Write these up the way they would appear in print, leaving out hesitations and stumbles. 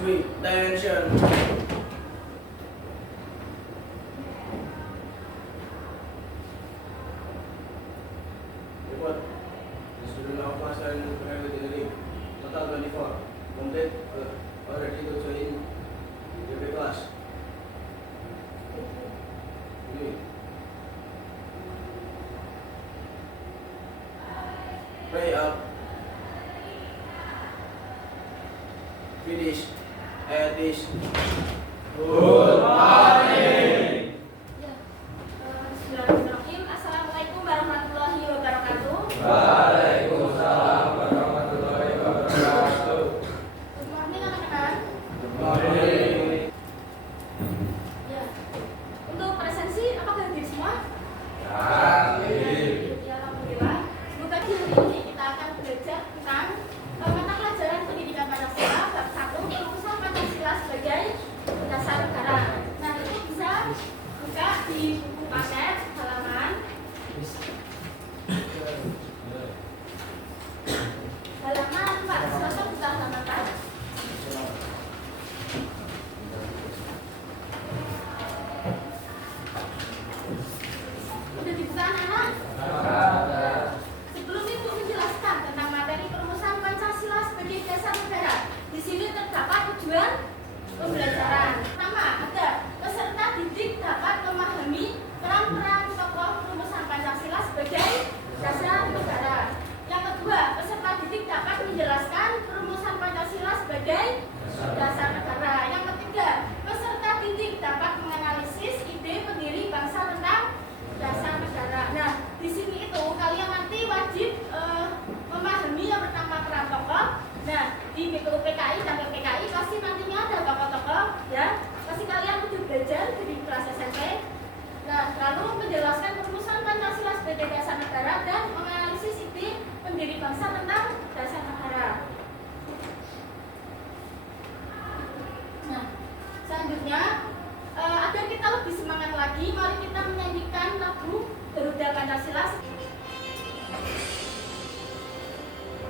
with tension. Report. The student of master and private engineering. Total 24. Complete. Ready to join the class. Okay. Pray up. Finish. At this. Good morning. Bismillahirrahmanirrahim. Assalamualaikum warahmatullahi wabarakatuh. Waalaikumsalam warahmatullahi wabarakatuh. Good morning anak-anak. Good morning. Ya. Untuk presensi apakah hadir semua? Hadir. Ya, alhamdulillah. Semoga di hari ini kita akan belajar tentang mata pelajaran pendidikan Pancasila bab 1 perumusan Pancasila sebagai dasar negara. Nah, itu bisa buka di buku paket halaman 4. Silakan buka halaman 4. Udah dibuka anak-anak? Sebelum itu menjelaskan tentang materi perumusan Pancasila sebagai dasar negara. Di sini terdapat tujuan pembelajaran. Pertama, agar peserta didik dapat memahami peran-peran tokoh perumusan Pancasila sebagai dasar negara. Yang kedua, peserta didik dapat menjelaskan perumusan Pancasila sebagai dasar negara. Yang ketiga, peserta didik dapat menganalisis ide pendiri bangsa tentang dasar negara. Nah, di sini itu kalian nanti wajib memahami yang pertama peran tokoh. Nah, di BPUPKI dan PPKI pasti nantinya ada tokoh-tokoh, ya. Pasti kalian udah belajar dari kelas SMP. Nah, lalu menjelaskan perumusan Pancasila sebagai dasar negara dan menganalisis ide pendiri bangsa tentang dasar negara. Nah, selanjutnya agar kita lebih semangat lagi, mari kita menyanyikan lagu Garuda Pancasila.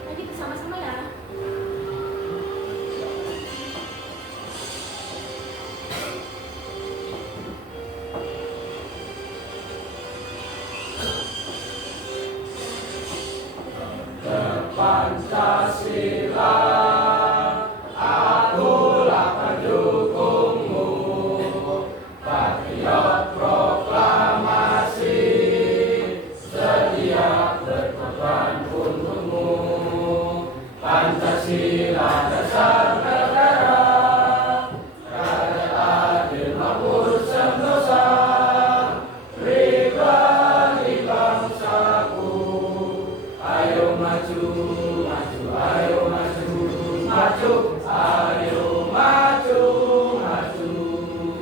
Nanti bersama-sama ya. Pancasila, akulah pendukungmu, patriot proklamasi, sedia berkorban untukmu. Pancasila dasar negara, rakyat adil makmur sentosa, pribadi bangsaku. Ayo maju, maju, ayo maju, maju, ayo maju, maju.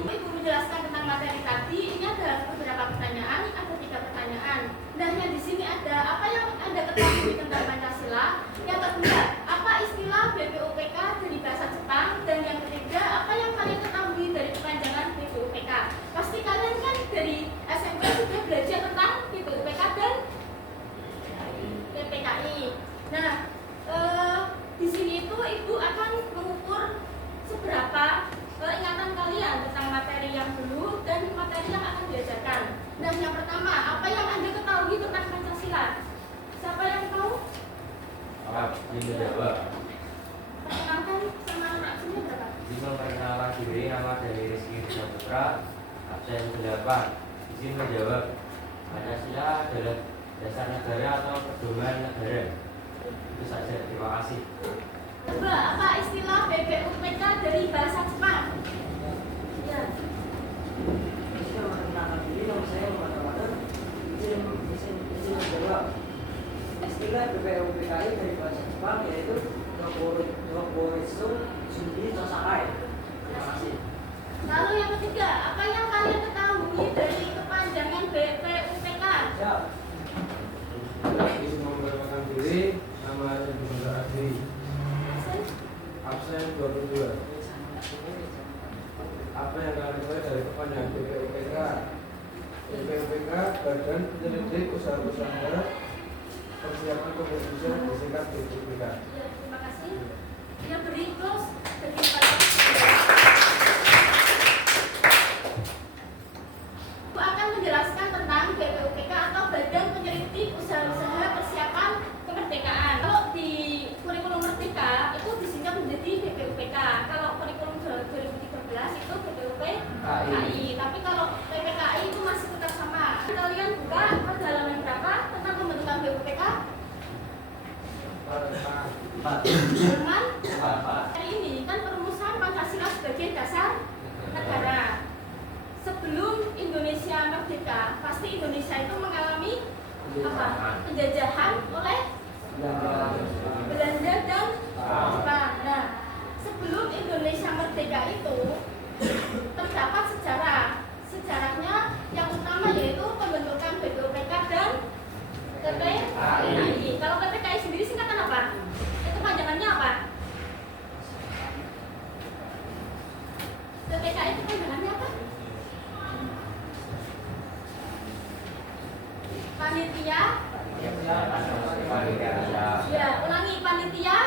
Ibu menjelaskan tentang materi tadi. Ini ada beberapa pertanyaan, ada 3 pertanyaan. Nah, yang di sini ada apa yang Anda ketahui tentang Pancasila? Yang kedua, apa istilah BPUPK dari bahasa Jepang? Dan yang ketiga, apa yang kalian ketahui dari kepanjangan BPUPK? Pasti kalian kan dari SMP sudah belajar tentang BPUPK dan PPKI. Nah, di sini itu Ibu akan mengukur seberapa ingatan kalian tentang materi yang dulu dan materi yang akan diajarkan. Nah, yang pertama, apa yang Anda ketahui tentang Pancasila? Siapa yang tahu? Ini jawab. Perkenalkan sama anak sini berapa? Izin perkenalan diri, nama dari Rizky Putra, absen 8. Izin menjawab, Pancasila adalah dasar negara atau pedoman negara. Itu saja, terima kasih. Kedua, apa istilah BPUPK dari bahasa Jepang? Ya. Perkenalkan diri, nama saya Muhammad Ramadan. Izin menjawab. Istilah BPUPKI dari bahasa Jepang yaitu Roboretsu Sundi Tosakai. Terima kasih. Lalu yang ketiga, apa yang kalian ketahui dari kepanjangan BPUPK? Siap. Izin memperkenalkan diri, nama Ibu Adri, absen 22. Apa yang kalian tahu dari kepanjangan BPUPK? BPUPK, Badan Penyelidik Usaha-Usaha Negara Persiapan Kependudukan disingkat BPUPK. Ya, terima kasih. Yang beri close dari meresmikan perumusan Pancasila sebagai dasar negara. Sebelum Indonesia merdeka, pasti Indonesia itu mengalami apa? Penjajahan oleh Belanda dan Jepang. Nah, sebelum Indonesia merdeka itu terdapat sejarahnya yang utama yaitu pembentukan BPUPK dan PPKI. Kalau PPKI sendiri singkatan apa? Itu panjangannya apa? PPKI itu panjangannya apa? Panitia. Ya, ulangi panitia.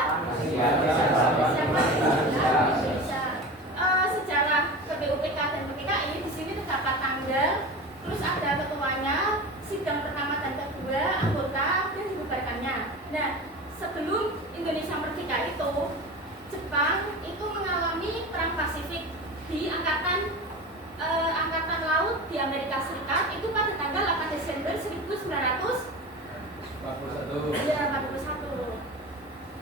Sejarah PPUPK dan PPKI di sini terdapat tanggal, terus ada ketuanya, sidang pertama dan kedua, anggota dan dibubarkannya. Nah, sebelum Indonesia merdeka itu, Jepang itu mengalami perang Pasifik di angkatan laut di Amerika Serikat itu pada tanggal 8 Desember 1941. Iya, 41.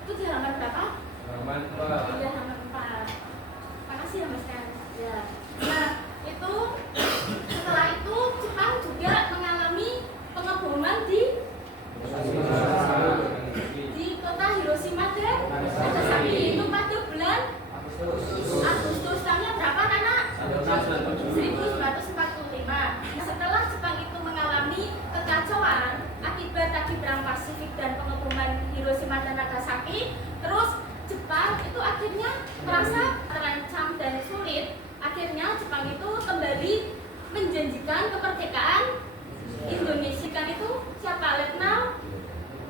Itu di halaman berapa? Halaman 4. Iya, halaman 4. Makasih ya Mas Kan. Ya. Nah, itu setelah itu Jepang juga mengalami pengeboman di kota Hiroshima dan Nagasaki itu pada bulan Agustus tahunnya berapa anak? 1945. Setelah Jepang itu mengalami kekacauan akibat tadi perang Pasifik dan pengeboman Hiroshima dan Nagasaki, terus Jepang itu akhirnya merasa terancam dan sulit. Akhirnya Jepang itu kembali menjanjikan kemerdekaan Indonesia. Kan itu siapa? Letnan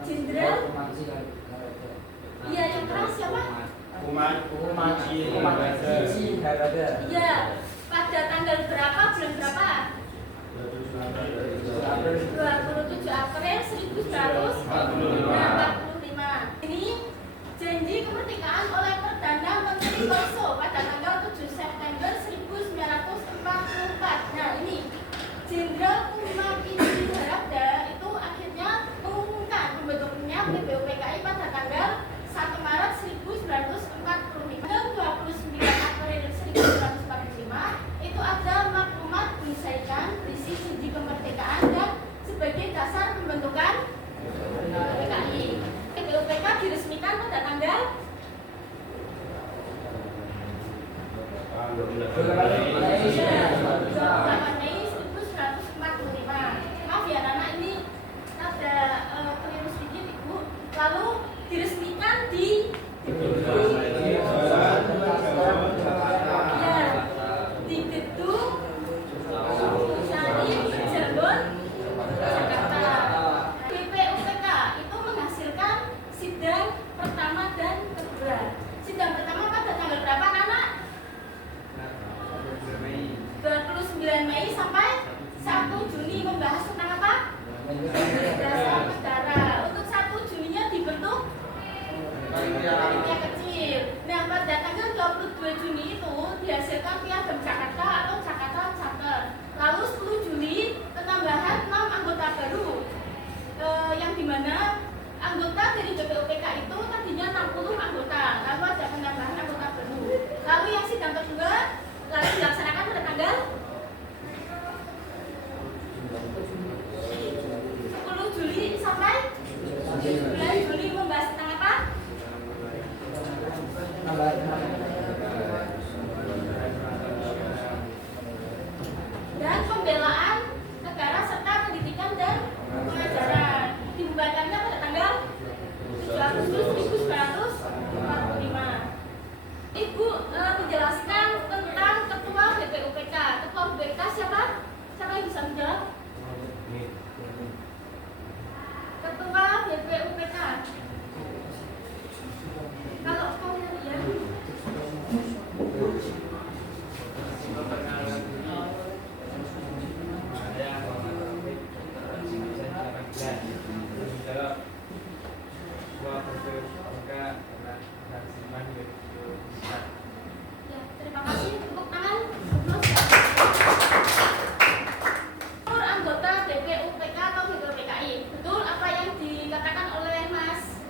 Jenderal. Iya, yang keras siapa? Iya, pada tanggal berapa, bulan berapa? 27 April 1945. Ini janji kemerdekaan oleh Perdana Menteri Koso pada tanggal 7 September 1944. Nah, ini Jenderal Kumapinji Harada itu akhirnya mengumumkan pembentukannya BPUPKI pada tanggal 1 Maret 1945. Dan 29 April 1945 itu ada maklumat menyelesaikan berisi janji kemerdekaan dan sebagai dasar pembentukan PKI. BPUPK diresmikan pada tanggal 8 Mei 1945. Maaf ya anak, ini ada keliru sedikit Ibu. Lalu diresmikan di Gedung Sari Cirebon, Jakarta. BPUPK itu menghasilkan sidang pertama dan kedua. Sidang pertama pada tanggal berapa anak? 29 Mei sampai 1 Juni membahas tentang apa? Dasar negara. Untuk 1 Juninya dibentuk panitia kecil. Nah, pada tanggal 22 Juni itu dihasilkan Piagam Jakarta atau Jakarta Charter. Lalu 10 Juli penambahan 6 anggota baru, yang dimana anggota dari BPUPK itu tadinya 60 anggota. Lalu ada penambahan anggota baru. Lalu yang sidang kedua lalu dilaksanakan pada tanggal 10 Juli sampai 9 Juli membahas tentang apa? Dan pembelaan negara serta pendidikan dan pengajaran. Dibubarkannya pada tanggal 7 Agustus 1945. Ibu menjelaskan tentang ketua BPUPK. Ketua BPUPK siapa? Siapa yang bisa menjawab? Ketua BPUPK. Kalau kau ya. Terima kasih. Tepuk tangan. Anggota BPUPK atau BPUPKI. Betul apa yang dikatakan oleh Mas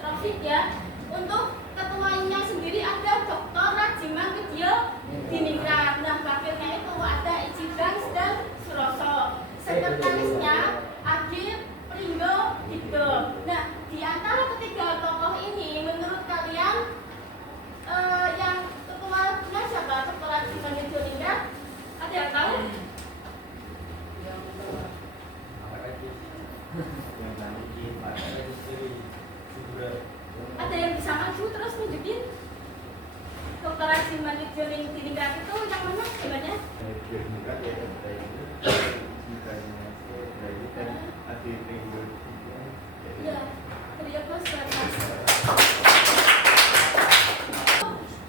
Siman Lidjoning Diningrat itu yang mana gimana? Ya, dari apa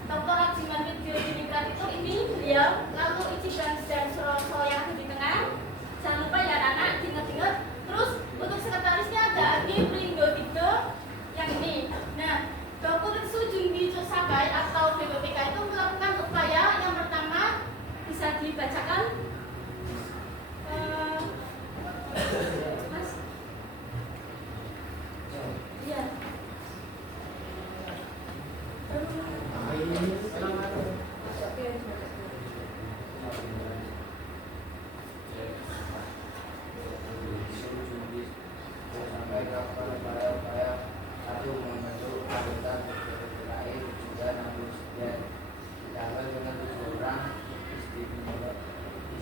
Dr. Siman Lidjoning Diningrat itu ini beliau lalu Ichiban dan Suroso yang di tengah. Jangan lupa ya anak diingat-ingat. Terus untuk sekretarisnya ada Agi Prindo Tido yang ini. Nah, Dr. Sujunggi Chosakai atau BPPK itu melakukan upaya yang pertama bisa dibacakan, Mas? Iya. sampai kapan upaya-upaya satu membentuk anggota BPPKI juga 69 ditambah dengan 7 orang istimewa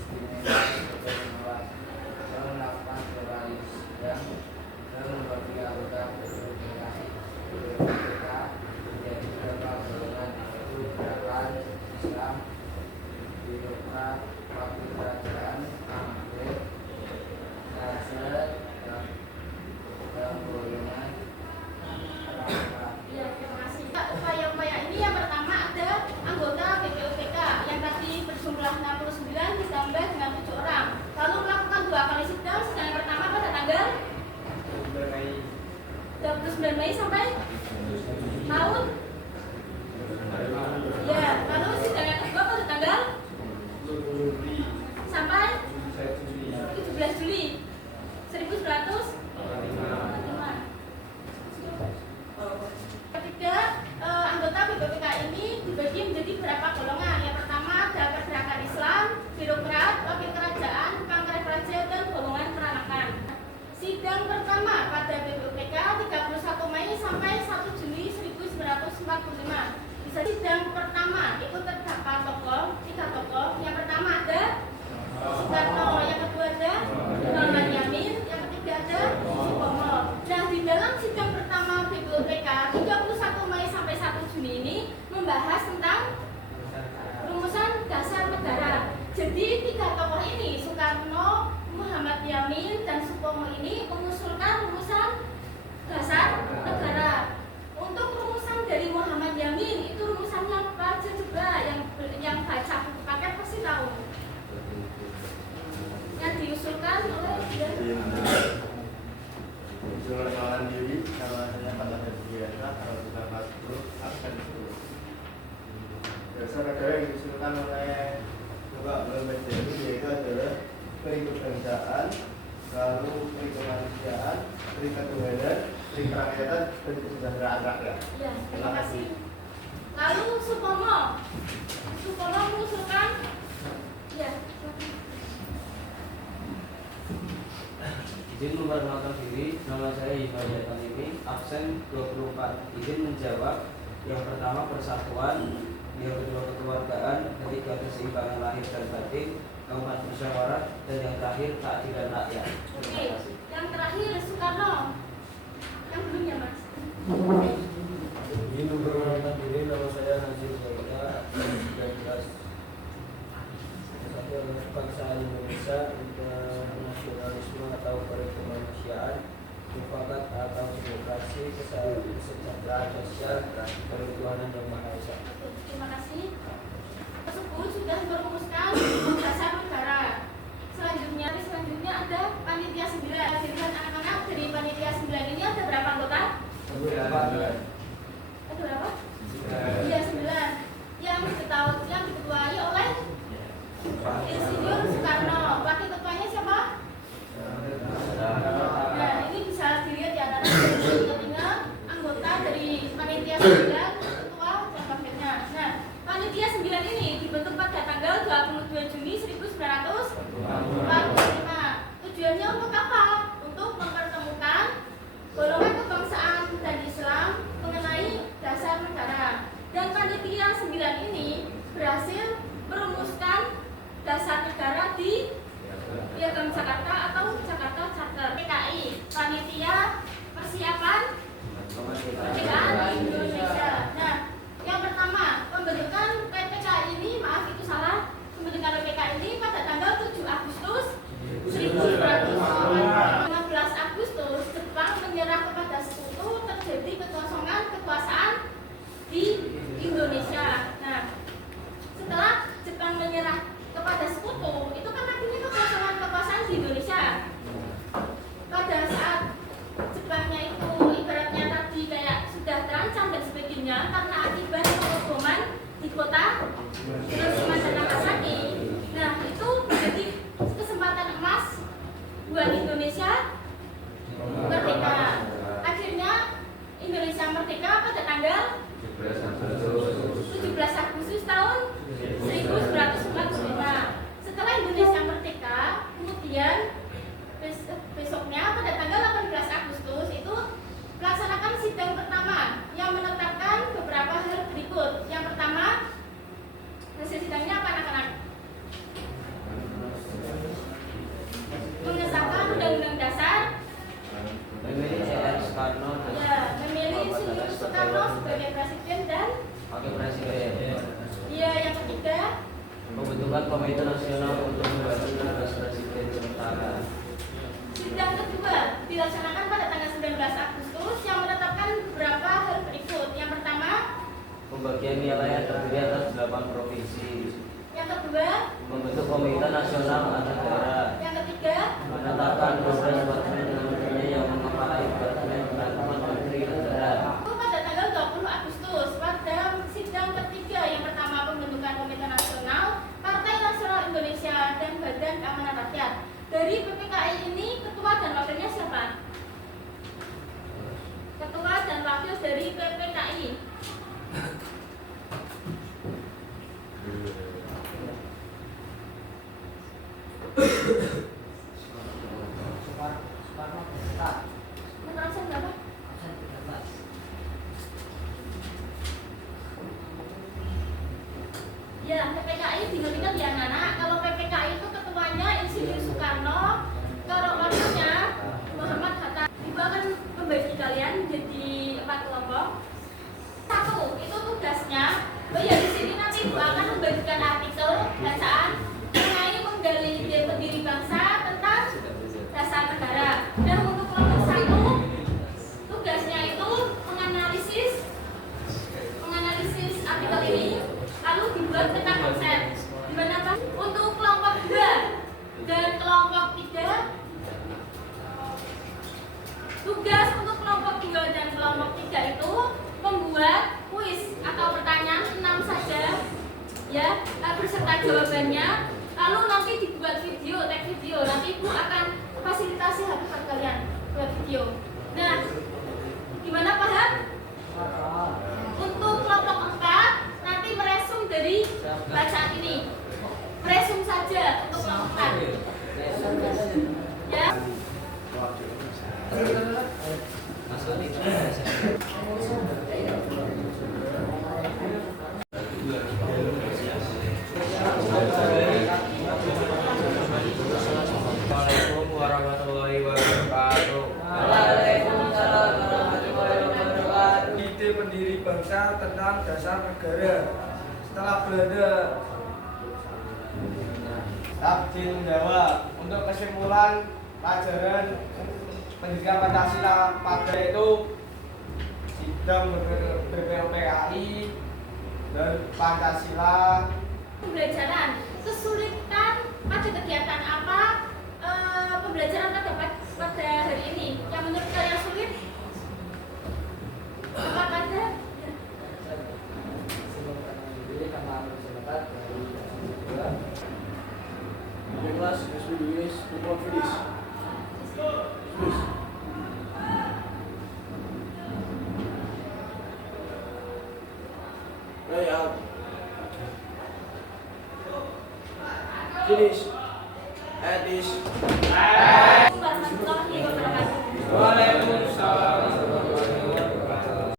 sebagai pengawas yang melakukan pluralis sidang dan membagi anggota BPPKI menjadi beberapa golongan, yaitu gerakan Islam, birokrat, wakil kerajaan, amir, kasar, dan golongan rakyat. Ya, terima kasih. Upaya-upaya ini yang pertama ada anggota BPUPK yang tadi berjumlah 69 ditambah dengan 7 orang. Lalu melakukan 2 kali sidang. Sidang yang pertama pada tanggal 29 Mei sampai tahun. Ya, lalu sidang yang kedua pada tanggal sampai 17 Juli 1945. Ketiga, anggota BPPK ini dibagi menjadi beberapa golongan. Yang pertama ada pergerakan Islam, birokrat, wakil kerajaan, pangkal raja, dan golongan peranakan. Sidang pertama pada BPPK 31 Mei sampai 1 Juni 1945. Bisa sidang pertama itu terdapat tokoh, 3 tokoh. Yang pertama ada Soekarno, yang kedua ada Muhammad Yamin, yang ketiga ada Supomo. Nah, di dalam sidang pertama BPUPK 31 Mei sampai 1 Juni ini membahas tentang rumusan dasar negara. Jadi 3 tokoh ini, Soekarno, Muhammad Yamin, dan Supomo ini mengusulkan rumusan dasar negara. Untuk rumusan dari Muhammad Yamin itu rumusan yang baca juga, yang baca buku paket pasti tahu. Yang diusulkan oleh dia. Persoalan diri, namanya pada biasa, kalau kita masuk akan itu. Dasar negara yang diusulkan oleh Bapak Muhammad Yamin yaitu adalah perikebangsaan, lalu perikemanusiaan, periketuhanan, perikerakyatan, dan kesejahteraan rakyat. Ya, terima kasih. Lalu Supomo mengusulkan, ya. Izin memperkenalkan diri, nama saya Hidayat ini, absen 24. Izin menjawab, yang pertama persatuan, yang kedua kekeluargaan, ketiga keseimbangan lahir dan batin, keempat musyawarah, dan yang terakhir keadilan rakyat. Oke, yang terakhir Soekarno. Yang belumnya Mas. Izin memperkenalkan diri, nama saya Nazir Zaida, 19. Satu kebangsaan Indonesia, internasionalisme atau perikemanusiaan, mufakat atau demokrasi, kesejahteraan sosial, ketuhanan yang maha esa. Oke, terima kasih. Tersebut sudah merumuskan dasar negara. Selanjutnya ada panitia 9. Jadi anak-anak dari panitia 9 ini ada berapa anggota? Ada berapa? Iya, 9. Yang diketuai oleh Insinyur Soekarno. Wakil ketuanya siapa? Nah, ini bisa dilihat ya anak-anak. Ingat anggota dari panitia 9, ketua dan wakilnya. Nah, panitia 9 ini dibentuk pada tanggal 22 Juni 1945. Tujuannya untuk apa? Untuk mempertemukan golongan kebangsaan dan Islam mengenai dasar negara. Dan panitia 9 ini berhasil merumuskan dasar negara di Piagam Jakarta atau Jakarta Charter. PKI, Panitia Persiapan Kemerdekaan Indonesia. Nah, yang pertama pembentukan PPKI Hiroshima dan Nagasaki. Nah, itu menjadi kesempatan emas buat Indonesia merdeka. Akhirnya Indonesia merdeka pada tanggal 17 Agustus tahun 1945. Setelah Indonesia merdeka, kemudian besoknya pada tanggal 18 Agustus itu melaksanakan sidang pertama yang menetapkan beberapa hal berikut. Yang pertama, hasil sidangnya apa anak-anak? Mengesahkan Undang-Undang Dasar. Memilih C.R. Soekarno Ya, memilih Insinyur Soekarno sebagai presiden dan wakil presiden. ya yang ketiga, Pembentukan Komite Nasional untuk membantu tugas presiden sementara. sidang kedua dilaksanakan pada tanggal 19 Agustus yang menetapkan beberapa hal berikut. Yang pertama, Pembagian wilayah terdiri atas 8 provinsi. yang kedua, Membentuk Komite Nasional Antar Daerah. yang ketiga, Menetapkan program departemen dengan menterinya yang mengepalai departemen penangguhan menteri negara. itu pada tanggal 20 Agustus pada sidang ketiga. Yang pertama, pembentukan Komite Nasional, Partai Nasional Indonesia dan Badan Keamanan Rakyat. Dari PPKI ini ketua dan wakilnya siapa? Ketua dan wakil dari PPKI. Soekarno berkata, Menurut absen berapa? absen 13. Ya, PPKI tinggal-tinggal di anak-anak. Kalau PPKI itu ketuanya Insinyur Soekarno, kalau wakilnya Muhammad Hatta. Ibu akan membagi kalian menjadi 4 kelompok. Satu, itu tugasnya. Oh ya, di sini nanti Ibu akan membagikan artikel bacaan mengenai menggali ide pendiri bangsa tentang dasar negara. Dan untuk kelompok 1, tugasnya itu menganalisis artikel ini lalu dibuat peta konsep. Di mana Pak? Untuk kelompok 2 dan kelompok 3, tugas untuk kelompok 2 dan kelompok 3 itu membuat kuis atau pertanyaan 6 saja ya, beserta jawabannya. Lalu nanti dibuat video, tag video. Nanti Ibu akan fasilitasi habitat kalian buat video. Nah, gimana paham? Untuk kelompok 4 nanti meresum dari bacaan ini. Meresum saja untuk kelompok 4. Ya. Assalamualaikum warahmatullahi wabarakatuh. Waalaikumsalam warahmatullahi wabarakatuh. Ide pendiri bangsa tentang dasar negara. Setelah Belanda. Takjil menjawab. Untuk kesimpulan pelajaran pendidikan Pancasila pada itu sidang BPUPKI dan Pancasila. Pembelajaran, kesulitan pada kegiatan apa pembelajaran pada hari ini yang menurut kalian sulit? Apa ada? Kelas SPBS Finish. Layout. Finish. Edis. Warahmatullahi wabarakatuh. Waalaikumsalam.